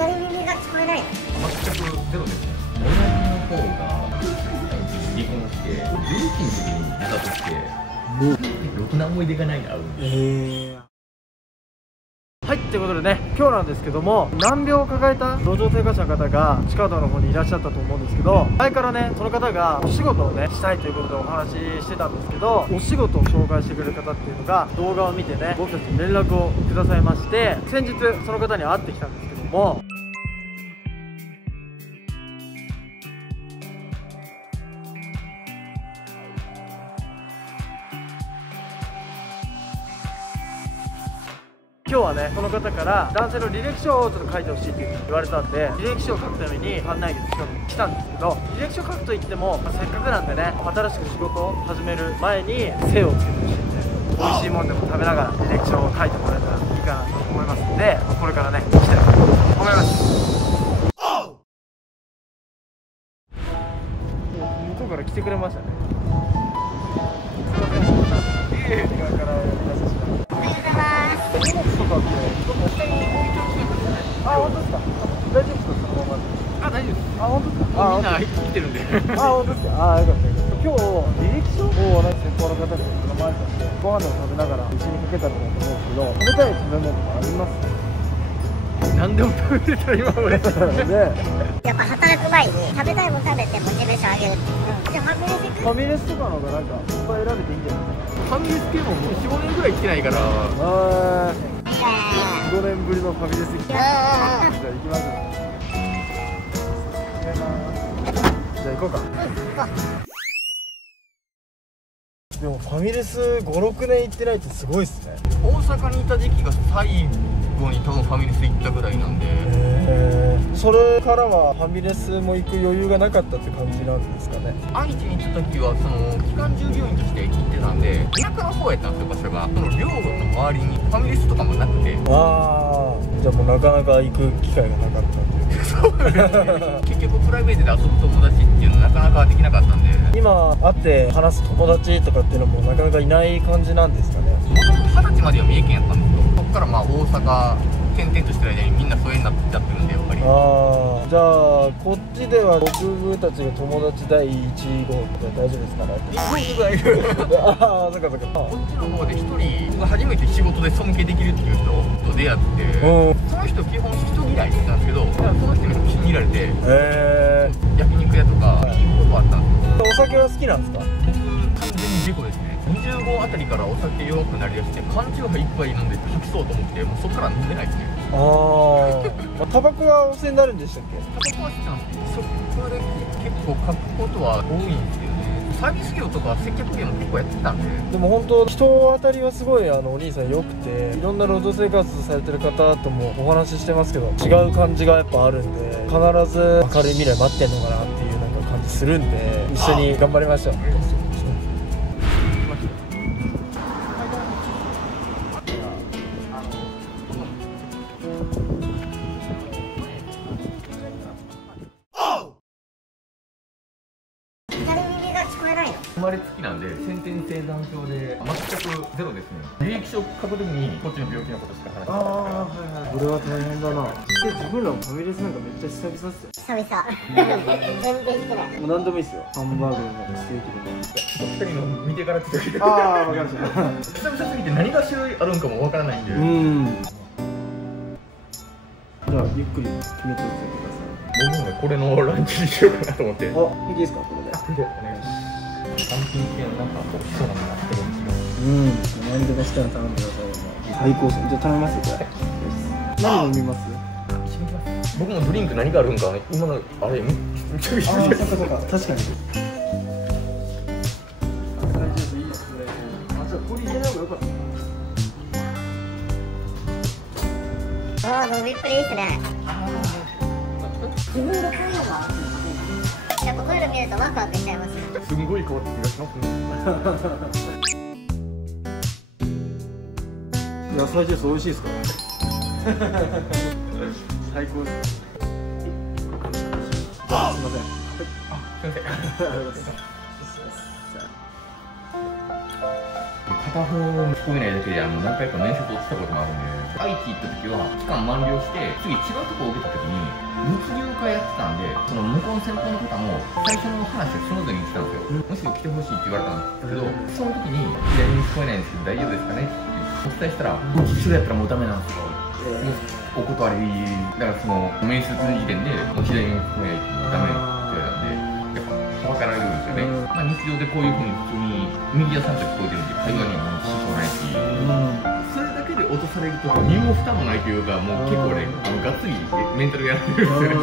左耳が聞こえない。全くゼロですね。親父の方が離婚して11の時に出たとしてろくな思い出がないのあるんです。はい、ということでね、今日なんですけども、難病を抱えた路上生活者の方が地下道の方にいらっしゃったと思うんですけど、前からね、その方がお仕事をね、したいということでお話ししてたんですけど、お仕事を紹介してくれる方っていうのが動画を見てね、僕たちに連絡をくださいまして、先日その方に会ってきたんですけども、今日はね、その方から男性の履歴書をちょっと書いてほしいって言われたんで、履歴書を書くために館内着の近くに来たんですけど、履歴書書くといっても、せっかくなんでね、新しく仕事を始める前に精をつけてほしいんで、美味しいもんでも食べながら履歴書を書いてもらえたらいいかなと思いますんで、これからね、来たいと思います。向こうから来てくれましたね。すいません、時間から呼び出してしまいました。荷物とかってどこ下に置いてほしいんですよね。あ、本当ですか。大丈夫ですか、そのままで。あ、大丈夫です。あ、本当ですか。みんな来てるんで。あ、本当ですか。あ、よかったよかった。今日履歴書を先方の方に名前としてご飯でも食べながら一緒にかけたらと思うんですけど、食べたい食べ物とかあります？何でも食べれたら今俺ね。やっぱ働く前に食べたいもの食べてモチベーション上げる。じゃあファミレスとかの方がなんかいっぱい選べていいんじゃないですか。ファミレス系ももう4、5年ぐらい行ってないから。5年ぶりのファミレス行きます。じゃあ行きます。じゃあ行こうか。でもファミレス5、6年行ってないってすごいっすね。大阪にいた時期が最後に多分ファミレス行ったぐらいなんで。それからはファミレスも行く余裕がなかったって感じなんですかね。愛知に行った時はその期間従業員として行ってたんで、田舎の方やったんですよ、場所が。その寮の周りにファミレスとかもなくて。ああ、じゃあもうなかなか行く機会がなかったっていう。そうですね。結局プライベートで遊ぶ友達っていうのなかなかできなかったんで、今会って話す友達とかっていうのもなかなかいない感じなんですかね。もともと20歳までは三重県やったんですけど、そこからまあ大阪転々としてる間にみんな疎遠になっちゃってるんで、やっぱり。ああ、じゃあこっちでは僕たちが友達第1号って大丈夫ですかね。ああ、そっかそっか。こっちの方で一人僕が初めて仕事で尊敬できるっていう人と出会って、その人基本人嫌いなんですけど、その人に気に入られて、焼肉屋とか行くことあったんですよ。お酒は好きなんですか？僕完全に事故ですね。25あたりからお酒弱くなりだして、缶チューハイ1杯飲んで吐きそうと思って、もうそこから飲んでないですね。ああ、タバコはお世になるんでしたっけ？タバコはしてたんですけど、そこで結構書くことは多いんですけどね。サービス業とか接客業も結構やってたんで。でも本当人当たりはすごいお兄さん良くて、いろんな路上生活されてる方ともお話ししてますけど、違う感じがやっぱあるんで、必ず明るい未来待ってんのかなっていうなんか感じするんで、一緒に頑張りましょう。生まれつきなんで先天性残響で全くゼロですね。履歴書書くときにこっちの病気のことしか話してない。はいはい。これは大変だな。自分らもファミレスなんかめっちゃ久々っすよ。久々。全然行ってない。もう何でもいいっすよ。ハンバーグでもステーキでも。お二人の見てからちょっと。ああ、わかりました。久々すぎて何が種類あるんかもわからないんで。じゃあゆっくり決めておいてください。僕もねこれのランチにしようかなと思って。あ、いいですか、これで。お願いします。単品系のなんか美味しそうなのがあってるんですよ。何でもしたら頼んでください。最高です。じゃあ頼みますよ、これ。何飲みます？僕もドリンク何があるんか今のあれめっちゃびっくりした。そうかそうか、確かに。大丈夫、いいですね。あ、じゃあこれ入れない方がよかった。ああ、飲みっぷりいいっすね。自分で買うのがやっぱこういうの見るとワクワクしちゃいますね。すんごい変わって気がしますね。野菜ジュース美味しいですか？最高です。すみません。すいません。片方聞こえないだけで何回か面接をしたこともあるんで、愛知行った時は期間満了して次違うとこを受けた時に物流化やってたんで、その向こうの先輩の方も最初の話をスムーズに言ってたんですよ。むしろ来てほしいって言われたんですけど、その時に「左に聞こえないんですけど大丈夫ですかね?」ってお伝えしたら「それやったらもうダメなんですよ」お断り。だからその面接時点で「もう左に聞こえないってダメ」って言われたんで、やっぱはばかられるんですよね。まあ、日常でこういうふうに普通に右屋さんと聞こえてるんで会話にはもう支障ないし、それだけで落とされると身も蓋もないというか、もう結構ねがっつりメンタルやってるんですよね。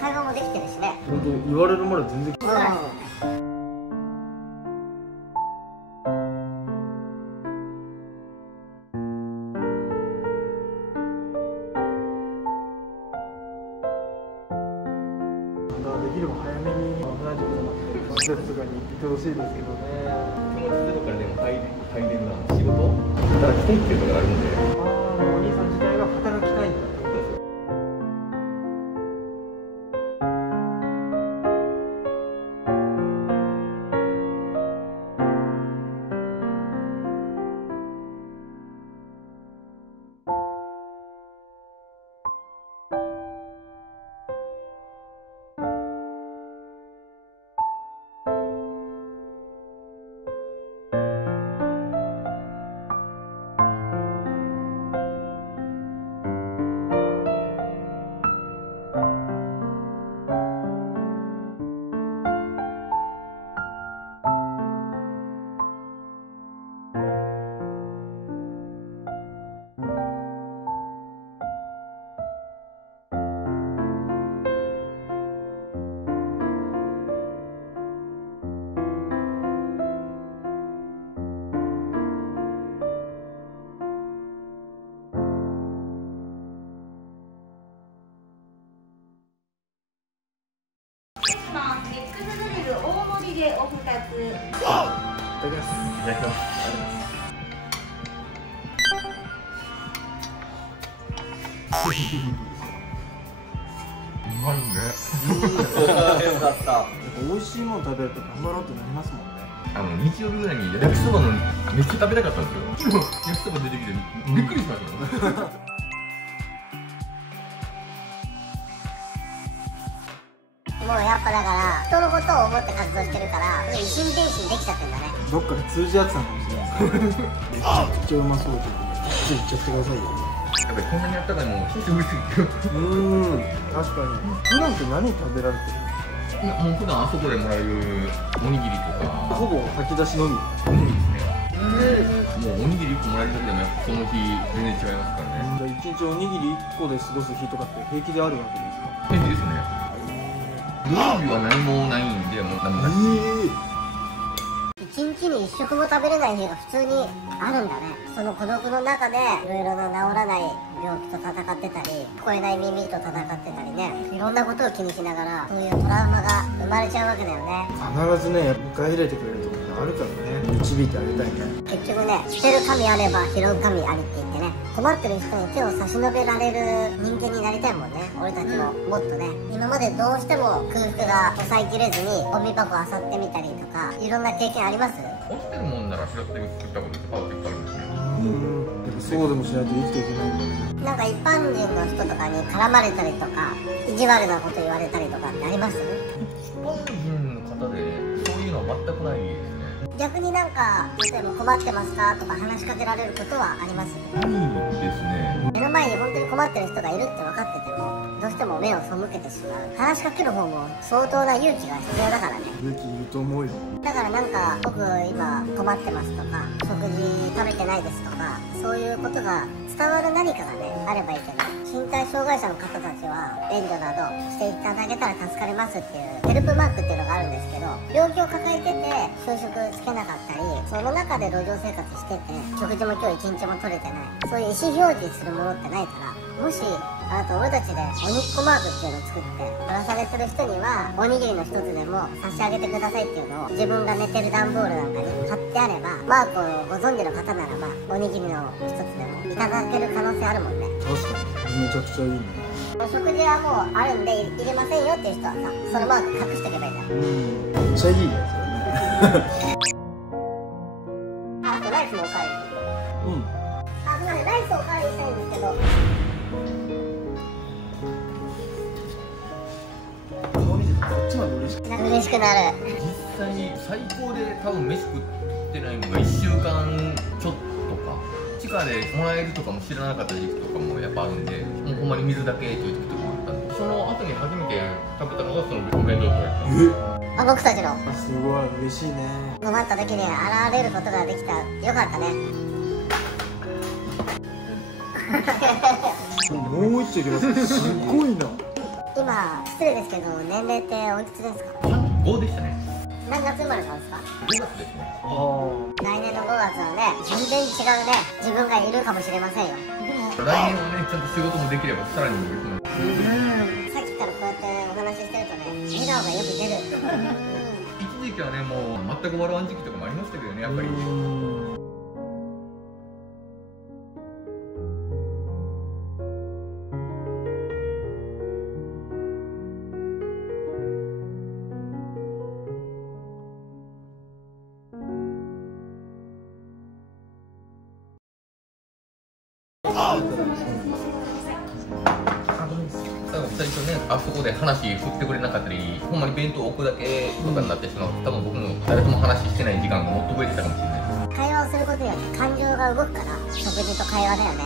会話もできてるしね。本当言われるまで全然そうなんですよ。できれば早めに同じことなくて、施設とかに行ってほしいですけどね。友達とかでも入れるな、仕事働きたいっていうのがあるんで。お兄さん自体が働きたいんだってことですよ。ミックスドリル大盛りでお二つ。いただきます。いただきます。うまいね。よかった。美味しいもの食べると頑張ろうってなりますもんね。日曜日ぐらいに焼きそばのめっちゃ食べたかったんですよ。焼きそば出てきてびっくりしましたよ。もうやっぱだから人のことを思って活動してるから一心伝心できちゃってんだね。どっかで通じ合ってたのかもしれないですね。めちゃくちゃうまそうです。ついいっちゃってくださいよ。やっぱりこんなにあったかいもん久しぶりすぎて。確かに。普段って何食べられてるんですか？いやもう普段あそこでもらえるおにぎりとかほぼ炊き出しのみ。ですね。もうおにぎり1個もらえるだけでもやっぱその日全然違いますからね。一日おにぎり1個で過ごす日とかって平気であるわけですか？平気ですね。土曜日は何もないんで、もう何もない。一日に1食も食べれない日が普通にあるんだね。その孤独の中でいろいろな治らない病気と戦ってたり、聞こえない耳と戦ってたりね、いろんなことを気にしながらそういうトラウマが生まれちゃうわけだよね。必ずね、迎え入れてくれるところがあるからね、導いてあげたいね。結局ね、捨てる神あれば拾う神ありって言ってね、困ってる人に手を差し伸べられる人間になりたいもんね。俺たちももっとね、今までどうしても空腹が抑えきれずにゴミ箱漁ってみたりとか、いろんな経験あります？落ちてるもんなら拾って作ったことってパワーっていっぱいあるんですね。やっぱそうでもしないと生きていけないんだね。なんか一般人の人とかに絡まれたりとか、意地悪なこと言われたりとかってあります？一般人の方でそういうのは全くないですね。逆になんか、例えば困ってますかとか話しかけられることはあります？ないですね。目の前に本当に困ってる人がいるって分かってても、どうしても目を背けてしまう。話しかける方も相当な勇気が必要だからね。勇気いると思うよ。だからなんか、僕今困ってますとか、食事食べてないですとか、そういうことが伝わる何かがね、あればいいけど、身体障害者の方たちは援助などしていただけたら助かりますっていうヘルプマークっていうのがあるんですけど、病気を抱えてて就職つけなかったり、その中で路上生活してて食事も今日一日も取れてない、そういう意思表示するものってないから、もしあなた俺たちでおにっこマークっていうのを作ってぶら下げてる人にはおにぎりの一つでも差し上げてくださいっていうのを自分が寝てる段ボールなんかに貼ってあれば、マークをご存知の方ならばおにぎりの一つでもいただける可能性あるもんね。確かに、めちゃくちゃいいね。お食事はもうあるんで入れませんよっていう人はさ、そのマーク隠しておけばいいんだよ。めっちゃいいね、それね。あとなスもおかわり。うん。あ、すみません、ライスおかわりしたいんですけど。顔見てこっちまで嬉しく嬉しくなる。実際に最高で多分飯食ってないのが1週間ちょっとか、地下でもらえるとかも知らなかった時期とかもやっぱあるんで、もうほんまに水だけっていう時とかもあったんで、その後に初めて食べたのがそのお弁当とかやったんで。あ、僕たちのすごい嬉しいね。困った時に現れることができた。よかったね。もう一丁ください。すごいな。今失礼ですけど、年齢っておいくつですか5でしたね。何月生まれなんですか5月ですね。ああ。来年の5月はね、全然違うね自分がいるかもしれませんよ。来年はね、ちゃんと仕事もできればさらに嬉しい。さっきからこうやってお話ししてるとね、笑顔がよく出る。一時期はね、もう全く笑わん時期とかもありましたけどね、やっぱり。最初ね、あそこで話振ってくれなかったり、ほんまに弁当置くだけとかになってしまうと、多分僕も誰とも話してない時間がもっと増えてたかもしれないです。会話をすることによって感情が動くから、食事と会話だよね。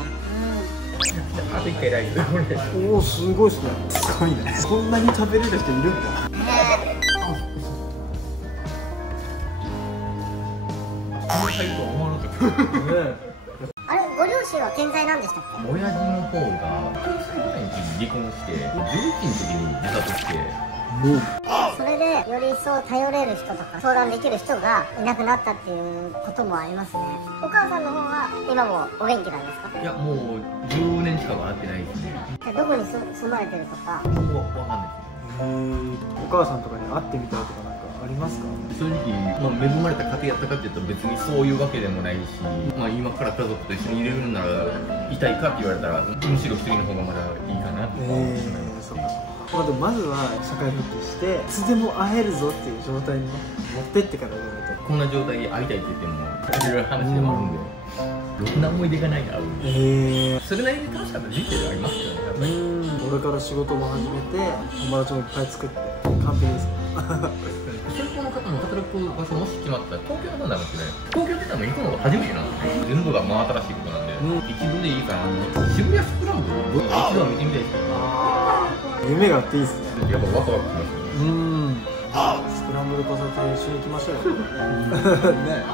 あと1回ライブ。おお、すごいっすね。すごいね。こんなに食べれる人いるんだ。こんな入るとは思わなかった。ね。あれ、ご両親は健在なんでしたっけ？親父の方が9歳ぐらいの時に離婚して、11の時に自殺して、それでより一層頼れる人とか相談できる人がいなくなったっていうこともありますね。お母さんの方は今もお元気なんですか？いや、もう10年近く会ってないですね。どこに住まれてるとか。そこは分かんないです。お母さんとかに会ってみたいとかなんかありますか？正直、まあ、恵まれた家庭やったかっていうと別にそういうわけでもないし、まあ、今から家族と一緒にいれるならいたいかって言われたらむしろ一人の方がまだいいかなって思います。そうか。まずは社会復帰していつでも会えるぞっていう状態に持ってってからじゃないと。こんな状態で会いたいって言ってもいろいろ話でもあるんで、ろくな思い出がないな、会う。それなりに楽しかった人生ではありますけどね、やっぱり。これから仕事も始めて友達もいっぱい作って完璧ですか？先方の方も働く場所もし決まったら東京の方になるんですけどね、東京って多分行くのが初めてなんですよ。全部が真新しいことなんで、一度でいいから渋谷スクランブルを一度は見てみたいですけど、夢があっていいですね。やっぱワクワクしますね。スクランブル交差点一緒に行きましょうよ。ね。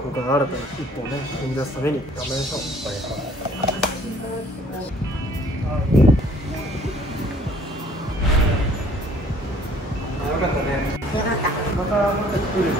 これから新たな一歩をね踏み出すために頑張りましょう。お願いします。よかったね。よかった。また来るね。